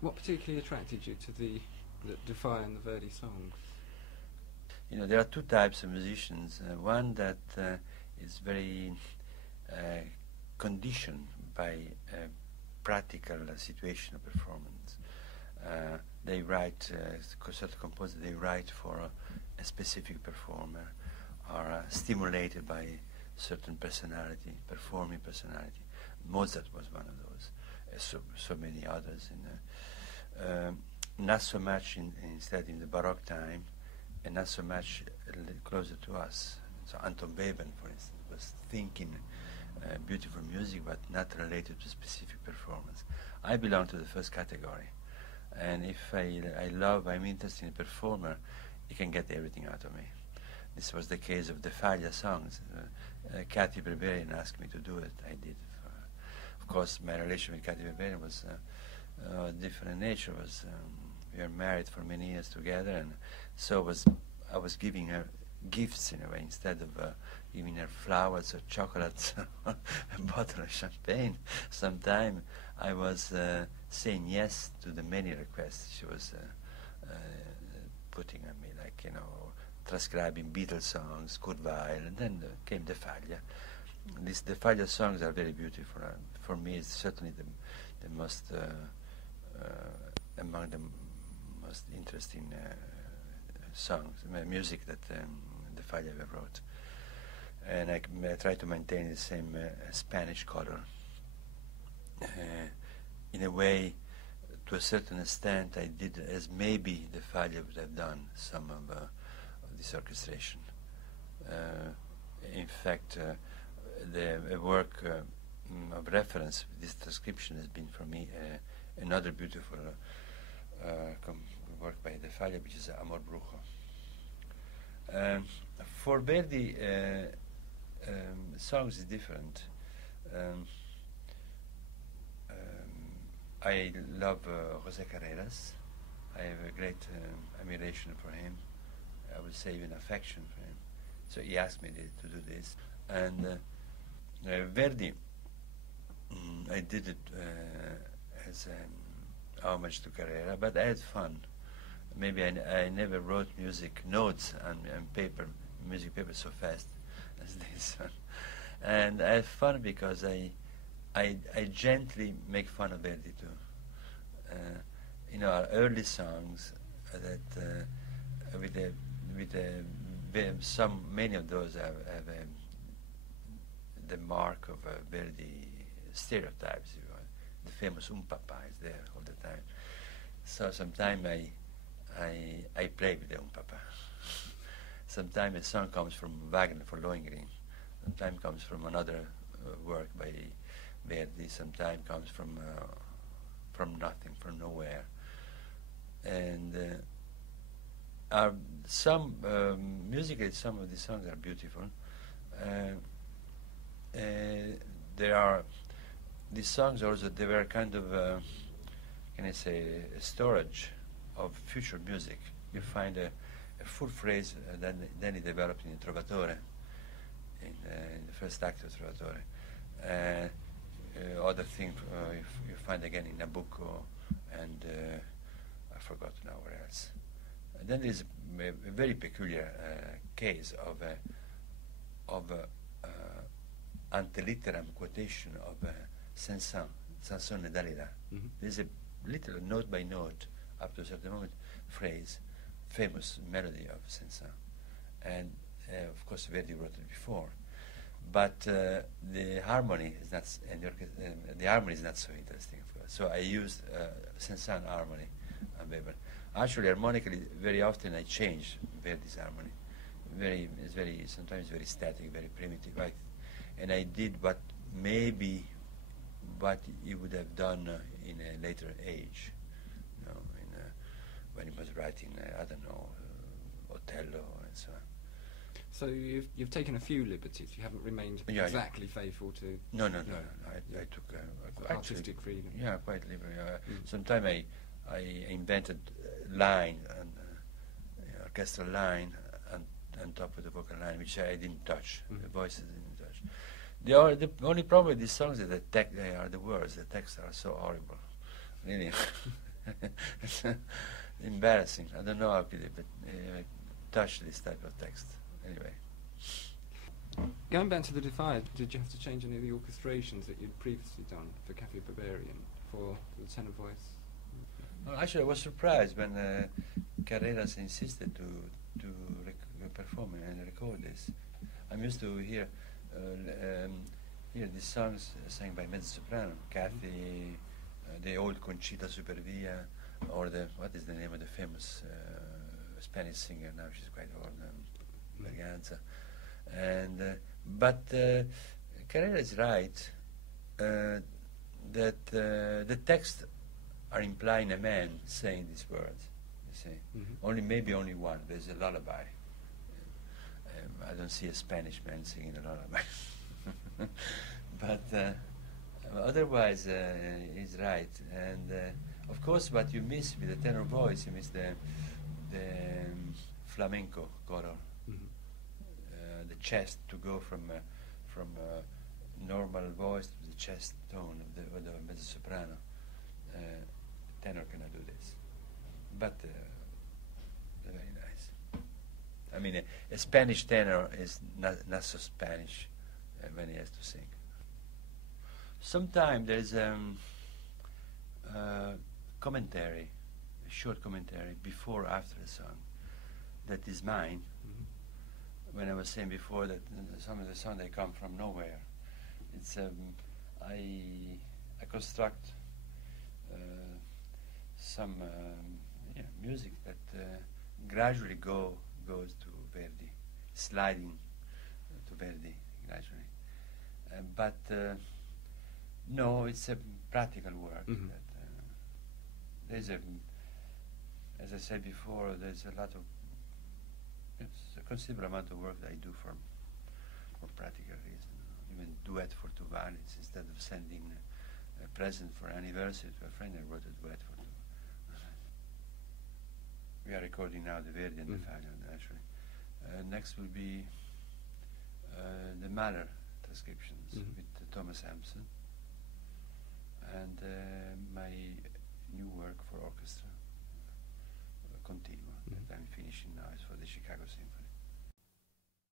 What particularly attracted you to the Falla and the Verdi songs? You know, there are two types of musicians. One that is very conditioned by a practical situation of performance. They write, certain composers, they write for a specific performer, are stimulated by certain personality, performing personality. Mozart was one of those, so many others. Not so much instead in the Baroque time, and not so much closer to us. So Anton Webern, for instance, was thinking beautiful music, but not related to specific performance. I belong to the first category, and if I'm interested in a performer, he can get everything out of me. This was the case of the Falla songs. Cathy Berberian asked me to do it. I did. Of course, my relation with Cathy Berberian was different in nature. We were married for many years together, and so I was giving her gifts in a way instead of giving her flowers or chocolates, a bottle of champagne. Sometime I was saying yes to the many requests she was putting on me, like, you know, transcribing Beatles songs, Kurt Weill, and then came the Falla. The Falla songs are very beautiful. For me, it's certainly the most among the most interesting songs, music that the Falla ever wrote. And I try to maintain the same Spanish color. In a way, to a certain extent, I did as maybe the Falla would have done some of this orchestration. In fact, the work of reference, this transcription has been for me another beautiful work by the Falla, which is Amor Brujo. For Verdi, songs is different. I love José Carreras. I have a great admiration for him. I would say even affection for him. So he asked me to do this. And Verdi, I did it as an homage to Carrera, but I had fun. Maybe I never wrote music notes on paper, music paper so fast as this one. And I had fun because I gently make fun of Verdi too. You know, our early songs that many of those have the mark of Verdi stereotypes. You know. The famous papa is there all the time. So sometimes I play with the papa. Sometimes a song comes from Wagner for Lohengrin. Sometimes comes from another work by Verdi. Sometimes comes from nothing, from nowhere. And musically, some of these songs are beautiful. There are these songs also. They were kind of, can I say, a storage of future music. You find a full phrase, then it developed in Trovatore, in the first act of Trovatore. Other things you find again in Nabucco, and I forgot now where else. And then there's a very peculiar case of ante litteram quotation of Saint-Saëns, Sanson et Dalila. Mm-hmm. There's a little note by note, up to a certain moment, phrase, famous melody of Saint-Saëns. And of course Verdi wrote it before. But the harmony is not, the harmony is not so interesting, of course. So I used Saint-Saëns harmony on Weber. Actually, harmonically, very often I change Verdi's harmony. Sometimes very static, very primitive. And I did what he would have done in a later age, you know, when he was writing, I don't know, Otello and so on. So you've taken a few liberties. You haven't remained exactly faithful to. No. I took artistic freedom. Yeah, quite liberal. Sometimes I invented line and orchestral line on top of the vocal line, which I didn't touch. The voices didn't touch. The only problem with these songs is that they are the words. The texts are so horrible, really. It's embarrassing. I don't know how could I touch this type of text. Anyway. Going back to the Divide, did you have to change any of the orchestrations that you'd previously done for Cathy Berberian for the tenor voice? Well, actually, I was surprised when Carreras insisted to perform and record this. I'm used to hear these songs sang by mezzo-soprano, Cathy, the old Conchita Supervia, or what is the name of the famous Spanish singer now? She's quite old, Berganza. And but Carrera is right that the text are implying a man saying these words. You see, maybe only one. There's a lullaby. I don't see a Spanish man singing a lullaby. But otherwise, he's right. And of course, what you miss with the tenor voice, you miss the flamenco choral. The chest, to go from normal voice to the chest tone of the mezzo soprano. Tenor cannot do this, but very nice. I mean, a Spanish tenor is not so Spanish when he has to sing. Sometimes there is commentary, a short commentary before or after the song that is mine. When I was saying before that some of the songs they come from nowhere, it's I construct some music that gradually goes to Verdi, sliding to Verdi gradually. But no, it's a practical work. That, there's as I said before, there's a lot of a considerable amount of work that I do for practical reasons. Even duet for two violins. Instead of sending a present for anniversary to a friend, I wrote a duet for two. We are recording now the Verdi and the final, actually. Next will be the Mahler transcriptions with Thomas Hampson, and my new work for orchestra, Continua, that I'm finishing now, is for the Chicago Symphony.